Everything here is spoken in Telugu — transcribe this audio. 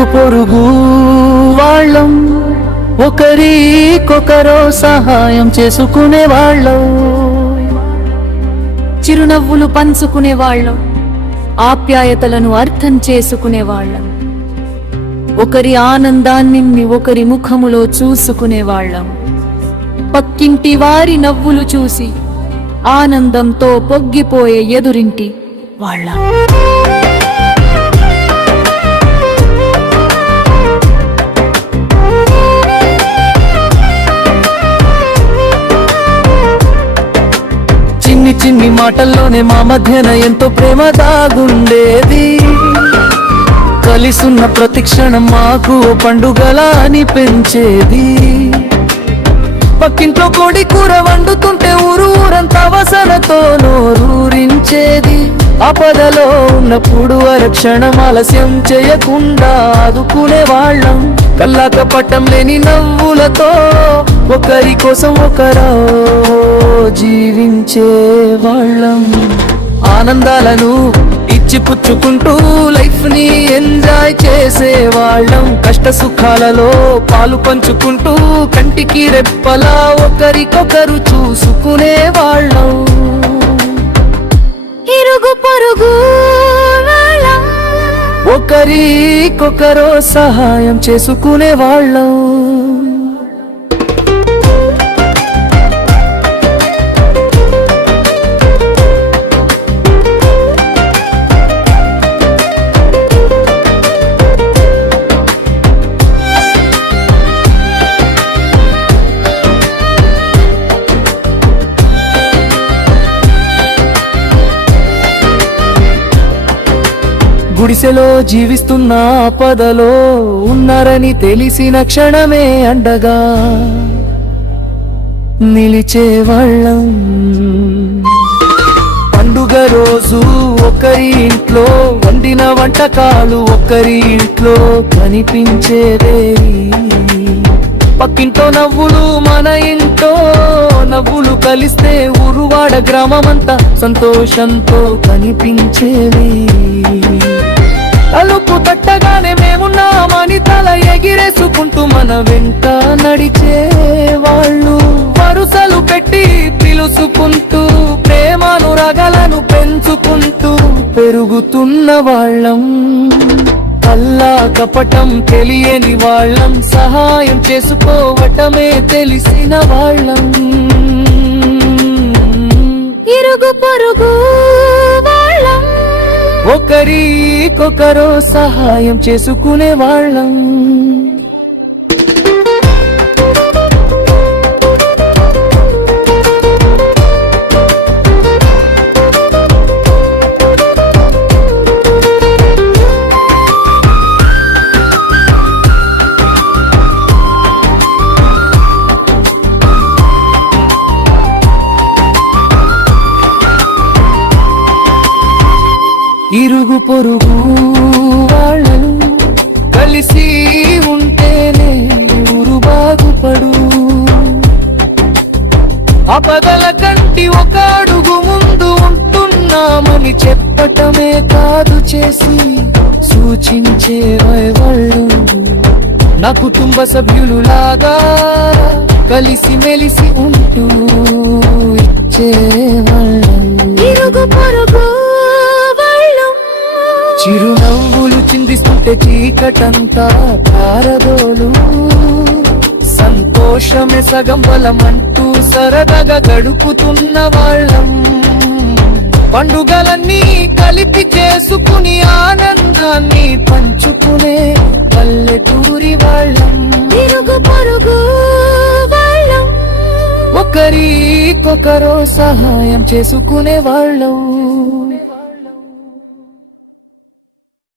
ఇరుగు పొరుగు వాళ్ళం ఒకరికొకరో సహాయం చేసుకునే వాళ్ళం, చిరునవ్వులు పంచుకునే వాళ్ళం, ఆప్యాయతలను అర్థం చేసుకునే వాళ్ళం, ఒకరి ఆనందాన్ని ఒకరి ముఖములో చూసుకునే వాళ్ళం, పక్కింటి వారి నవ్వులు చూసి ఆనందంతో పొంగిపోయే ఎదురింటి వాళ్ళం. చిన్ని చిన్ని మాటల్లోనే మా మధ్యన ఎంతో ప్రేమ దాగుండేది, కలిసున్న ప్రతి క్షణం మాకు పండుగలా అనిపించేది. పక్కింట్లో కోడి కూర వండుతుంటే ఊరంతా వాసనతో నోరూరించేది. ఆపదలో ఉన్నప్పుడు అరక్షణం ఆలస్యం చేయకుండా ఆదుకునే వాళ్ళం, కల్లాకపట్టం లేని నవ్వులతో ఒకరి కోసం ఒకరో జీవించే వాళ్ళం. ఆనందాలను ఇచ్చి పుచ్చుకుంటూ లైఫ్ ని ఎంజాయ్ చేసే వాళ్ళం, కష్ట సుఖాలలో పాలు పంచుకుంటూ కంటికి రెప్పలా ఒకరికొకరు చూసుకునే వాళ్ళం. ఇరుగు పొరుగు వాళ్ళం ఒకరికొకరో సహాయం చేసుకునే వాళ్ళం. గుడిసెలో జీవిస్తున్న ఆపదలో ఉన్నారని తెలిసిన క్షణమే అండగా నిలిచేవాళ్ళం. పండుగ రోజు ఒకరి ఇంట్లో వండిన వంటకాలు ఒకరి ఇంట్లో కనిపించేదే, పక్కింట్లో నవ్వులు మన ఇంట్లో నవ్వులు కలిస్తే ఊరువాడ గ్రామమంతా సంతోషంతో కనిపించేవి. తలుపు తట్టగానే మేమున్నామని తల ఎగిరేసుకుంటూ మన వెంట నడిచే వాళ్ళు, వరుసలు పెట్టి పిలుసుకుంటూ ప్రేమానురాగాలను పెంచుకుంటూ పెరుగుతున్న వాళ్ళం. కల్లా కపటం తెలియని వాళ్ళం, సహాయం చేసుకోవటమే తెలిసిన వాళ్ళం. ఇరుగు పొరుగు వాళ్ళం ఒకరికొకరో సహాయం చేసుకునే వాళ్ళం. ఇరుగు పొరుగు వాళ్ళం కలిసి ఉంటేనే ఊరు బాగుపడు, ఆపదల కంటి ఒక అడుగు ముందు ఉంటున్నామని చెప్పటమే కాదు చేసి సూచించే వాళ్ళు. నా కుటుంబ సభ్యులు లాగా కలిసి మెలిసి ఉంటూ ఇచ్చేవాళ్ళం. ఇరుగు పొరుగు చిరునవ్వులు చిందిస్తుంటే చీకటంతా పారదోలు, సంతోషమే సగం బలమంటూ సరదాగా గడుపుతున్న వాళ్ళం. పండుగలన్నీ కలిపి చేసుకుని ఆనందాన్ని పంచుకునే పల్లెటూరి వాళ్ళం. ఇరుగు పొరుగు వాళ్ళం ఒకరికొకరో సహాయం చేసుకునే వాళ్ళం.